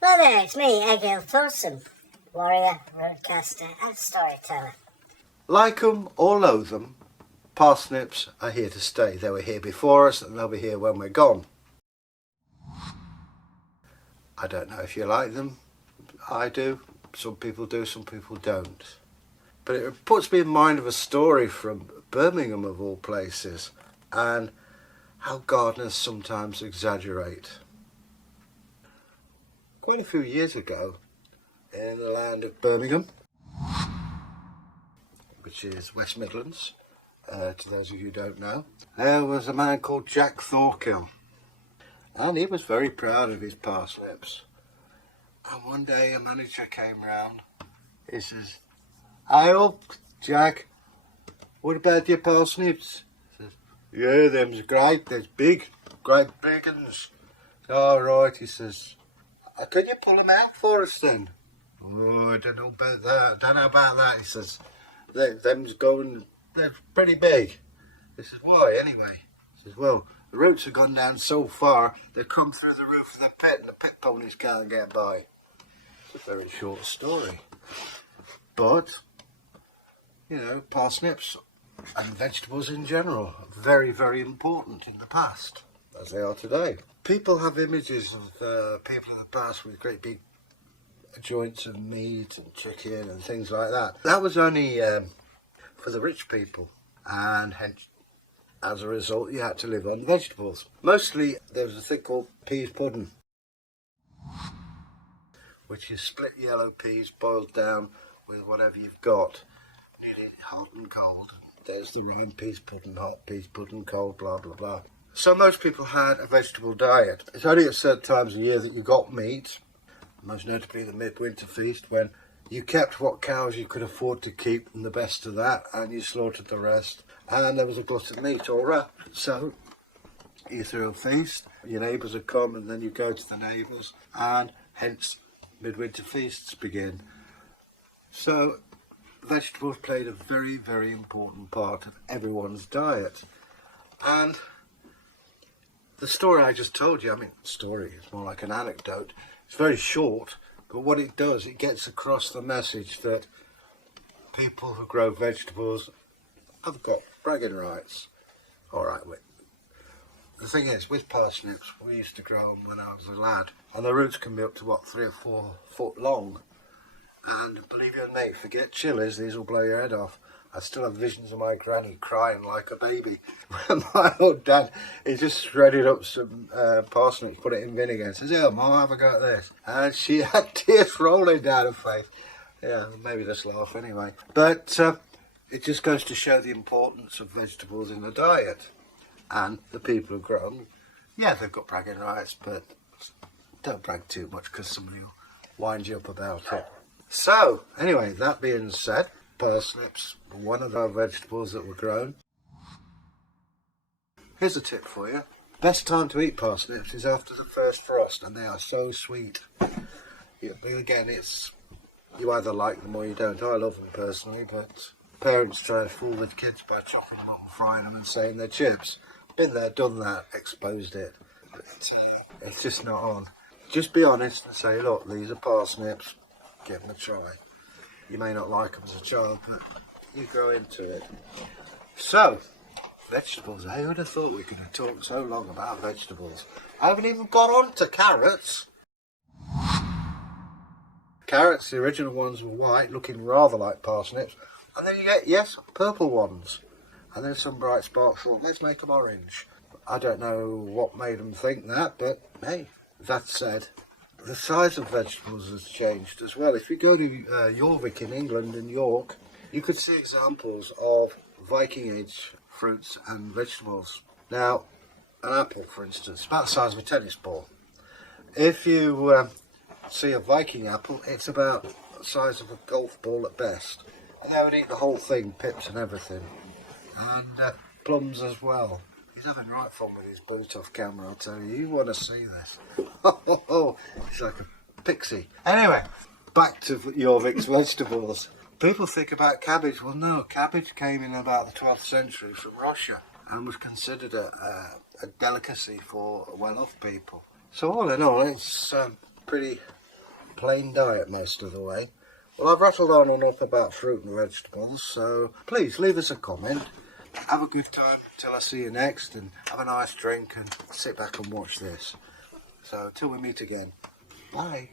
Well there, it's me, Egil Thorsson, warrior, roadcaster and storyteller. Like 'em or loathe 'em, parsnips are here to stay. They were here before us and they'll be here when we're gone. I don't know if you like them. I do. Some people do, some people don't. But it puts me in mind of a story from Birmingham of all places, and how gardeners sometimes exaggerate. Quite a few years ago, in the land of Birmingham, which is West Midlands, to those of you who don't know, there was a man called Jack Thorkill, and he was very proud of his parsnips. And one day a manager came round. He says, "Hi up, Jack, what about your parsnips?" He says, "Yeah, them's great, they're big, great big uns." "All right," he says, "Can you pull them out for us then?" "Oh, I don't know about that, he says. Them's going, they're pretty big." He says, "Why anyway?" He says, "Well, the roots have gone down so far, they come through the roof of the pit and the pit ponies can't get by." It's a very short story. But, you know, parsnips and vegetables in general are very, very important in the past, as they are today. People have images of people in the past with great big joints of meat and chicken and things like that. That was only for the rich people, and hence, as a result, you had to live on vegetables. Mostly, there was a thing called peas pudding, which is split yellow peas boiled down with whatever you've got. Need it hot and cold. There's the rhyme: peas pudding hot, peas pudding cold, blah blah blah. So most people had a vegetable diet. It's only at certain times of the year that you got meat, most notably the midwinter feast, when you kept what cows you could afford to keep and the best of that, and you slaughtered the rest, and there was a glut of meat all right. So you threw a feast, your neighbours would come, and then you go to the neighbours, and hence midwinter feasts begin. So vegetables played a very, very important part of everyone's diet. And the story I just told you, I mean, story is more like an anecdote. It's very short, but what it does, it gets across the message that people who grow vegetables have got bragging rights. All right, the thing is, with parsnips, we used to grow them when I was a lad, and the roots can be up to, what, 3 or 4 foot long. And believe you me, forget chilies, these will blow your head off. I still have visions of my granny crying like a baby. My old dad, he just shredded up some parsnips, put it in vinegar, and says, "Here, Mum, have a go at this." And she had tears rolling down her face. Yeah, maybe just laugh anyway. But it just goes to show the importance of vegetables in the diet. And the people who grow them, yeah, they've got bragging rights, but don't brag too much because somebody will wind you up about it. So, anyway, that being said, parsnips were one of our vegetables that were grown. Here's a tip for you. Best time to eat parsnips is after the first frost, and they are so sweet. Again, it's, you either like them or you don't. I love them personally, but parents try to fool the kids by chopping them up and frying them and saying they're chips. Been there, done that, exposed it. But it's just not on. Just be honest and say, look, these are parsnips, give them a try. You may not like them as a child, but you grow into it. So, vegetables. Who would have thought we could have talked so long about vegetables? I haven't even got on to carrots. Carrots, the original ones were white, looking rather like parsnips. And then you get, yes, purple ones. And then some bright sparks thought, let's make them orange. I don't know what made them think that, but hey, that said, the size of vegetables has changed as well. If you go to Jorvik in England, in York, you could see examples of Viking age fruits and vegetables. Now, an apple, for instance, about the size of a tennis ball. If you see a Viking apple, it's about the size of a golf ball at best. And they would eat the whole thing, pips and everything. And plums as well. He's having right fun with his Bluetooth camera, I'll tell you. You want to see this. He's like a pixie. Anyway, back to Jorvik's vegetables. People think about cabbage. Well, no, cabbage came in about the 12th century from Russia and was considered a delicacy for well-off people. So all in all, it's pretty plain diet most of the way. Well, I've rattled on enough about fruit and vegetables, so please leave us a comment. Have a good time until I see you next, and have a nice drink and sit back and watch this. So, till we meet again, bye.